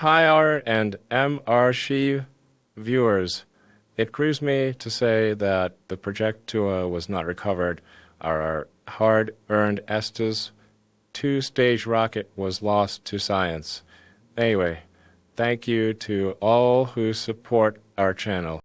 Hi, R and MRC viewers. It grieves me to say that the projectile was not recovered. Our hard-earned Estes two-stage rocket was lost to science. Anyway, thank you to all who support our channel.